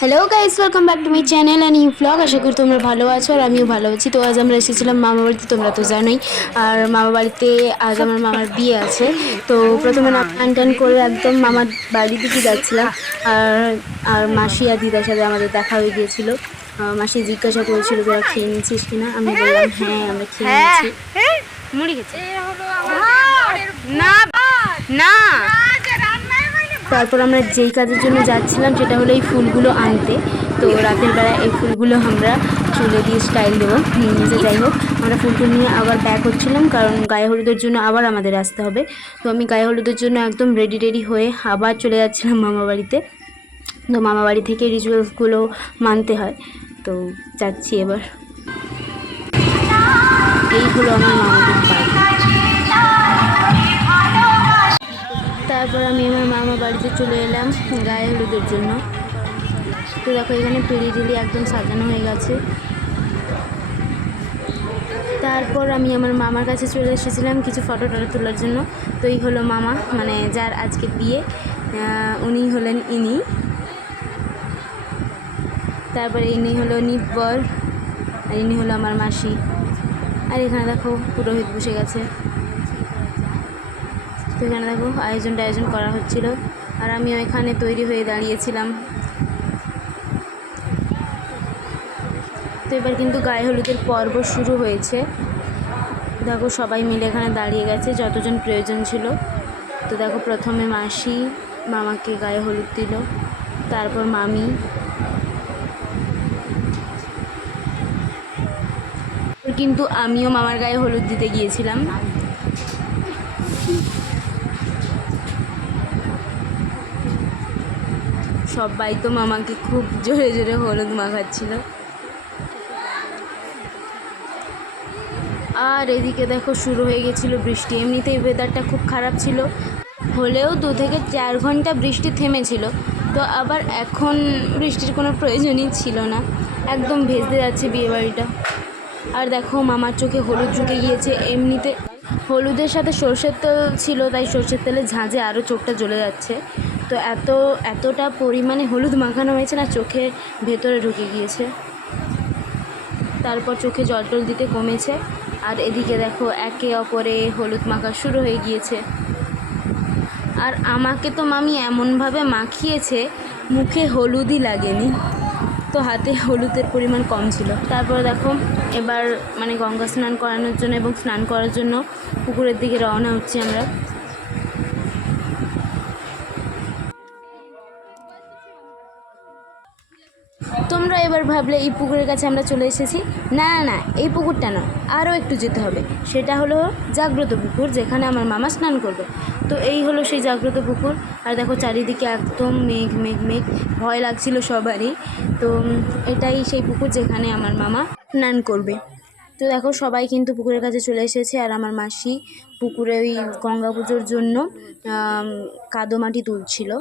Hello guys, welcome back to my channel and new blog. আশা করি তোমরা ভালো আছো আর আমিও ভালো আছি। তো আজ আমরা এসেছিলাম মামা বাড়িতে, তোমরা তো জানোই। আর মামা বাড়িতে আজ আমার মামার বিয়ে আছে। তো প্রথমে স্নান টান করে একদম মামার বাড়ির দিকে যাচ্ছিলাম। আর আর মাসি আর দিদার সাথে আমাদের দেখা হয়ে গিয়েছিল। মাসি জিজ্ঞাসা করেছিল তোরা খেয়ে নিয়েছিস কিনা। আমি বললাম হ্যাঁ, আমরা খেয়ে নিয়েছি। মুড়ি খেয়েছি না না। তারপর আমরা যেই কাজের জন্য যাচ্ছিলাম সেটা হলো এই ফুলগুলো আনতে। তো রাতের বেলা এই ফুলগুলো আমরা চুলে দিয়ে স্টাইল দেবো। যে যাই হোক, আমরা ফুলগুলো নিয়ে আবার ব্যাক হচ্ছিলাম, কারণ গায়ে হলুদের জন্য আবার আমাদের আসতে হবে। তো আমি গায়ে হলুদের জন্য একদম রেডি হয়ে আবার চলে যাচ্ছিলাম মামা বাড়িতে। তো মামা বাড়ি থেকে রিচুয়ালসগুলো মানতে হয়, তো যাচ্ছি এবার। এই হলো আমার মামাদের বাড়ি। তারপর আমি আমার মামা বাড়িতে চলে এলাম গায়ে হলুদের জন্য। তো দেখো, এখানে টুলি টুলি একদম সাজানো হয়ে গেছে। তারপর আমি আমার মামার কাছে চলে এসেছিলাম কিছু ফটো তোলার জন্য। তো এই হলো মামা, মানে যার আজকে বিয়ে, উনি হলেন ইনি। তারপরে ইনি হলো নিব্বর, আর ইনি হলো আমার মাসি। আর এখানে দেখো পুরোহিত বসে গেছে। তো এখানে দেখো আয়োজন করা হচ্ছিল, আর আমিও এখানে তৈরি হয়ে দাঁড়িয়েছিলাম। তো এবার কিন্তু গায়ে হলুদের পর্ব শুরু হয়েছে। দেখো সবাই মিলে এখানে দাঁড়িয়ে গেছে, যতজন প্রয়োজন ছিল। তো দেখো প্রথমে মাসি মামাকে গায়ে হলুদ দিল, তারপর মামি, কিন্তু আমিও মামার গায়ে হলুদ দিতে গিয়েছিলাম। সবাই তো মামাকে খুব জোরে জোরে হলুদ মাখাচ্ছিল। আর এদিকে দেখো শুরু হয়ে গেছিলো বৃষ্টি। এমনিতেই ওয়েদারটা খুব খারাপ ছিল, হলেও 2 থেকে 4 ঘন্টা বৃষ্টি থেমেছিল। তো আবার এখন বৃষ্টির কোনো প্রয়োজনই ছিল না, একদম ভেসে যাচ্ছে বিয়েবাড়িটা। আর দেখো মামার চোখে হলুদ ঢুকে গিয়েছে। এমনিতে হলুদের সাথে সর্ষের তেল ছিল, তাই সর্ষের তেলের ঝাঁঝে আরও চোখটা জ্বলে যাচ্ছে। তো এতটা পরিমাণে হলুদ মাখানো হয়েছে না, চোখে ভেতরে ঢুকে গিয়েছে। তারপর চোখে জল টল দিতে কমেছে। আর এদিকে দেখো একে অপরে হলুদ মাখা শুরু হয়ে গিয়েছে। আর আমাকে তো মামি এমনভাবে মাখিয়েছে, মুখে হলুদই লাগেনি, তো হাতে হলুদের পরিমাণ কম ছিল। তারপর দেখো এবার মানে গঙ্গা স্নান করানোর জন্য এবং স্নান করার জন্য পুকুরের দিকে রওনা হচ্ছি আমরা। তোমরা এবার ভাবলে এই পুকুরের কাছে আমরা চলে এসেছি। না না, এই পুকুরটা না, আরও একটু যেতে হবে। সেটা হলো জাগ্রত পুকুর, যেখানে আমার মামা স্নান করবে। তো এই হলো সেই জাগ্রত পুকুর। আর দেখো চারিদিকে একদম মেঘ মেঘ মেঘ, ভয় লাগছিল সবারই। তো এটাই সেই পুকুর যেখানে আমার মামা স্নান করবে। তো দেখো সবাই কিন্তু পুকুরের কাছে চলে এসেছে। আর আমার মাসি পুকুরে ওই গঙ্গা পুজোর জন্য কাদো মাটি তুলছিল।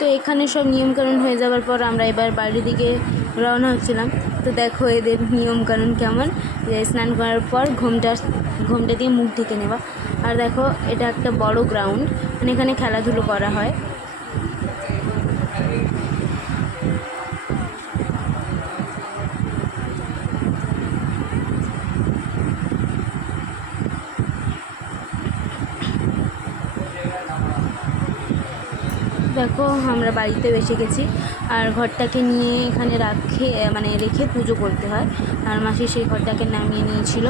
তো এখানে সব নিয়মকানুন হয়ে যাওয়ার পর আমরা এবার বাড়ির দিকে রওনা হচ্ছিলাম। তো দেখো এদের নিয়মকানুন কেমন, যে স্নান করার পর ঘোমটা দিয়ে মুখ ঢেকে নেওয়া। আর দেখো এটা একটা বড় গ্রাউন্ড, মানে এখানে খেলাধুলো করা হয়। দেখো আমরা বাড়িতে এসে গেছি, আর ঘরটাকে নিয়ে এখানে রেখে পুজো করতে হয়। আর মাসি সেই ঘরটাকে নামিয়ে নিয়েছিল।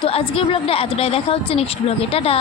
তো আজকের ব্লগটা এতটাই, দেখা হচ্ছে নেক্সট ব্লগে, টাটা।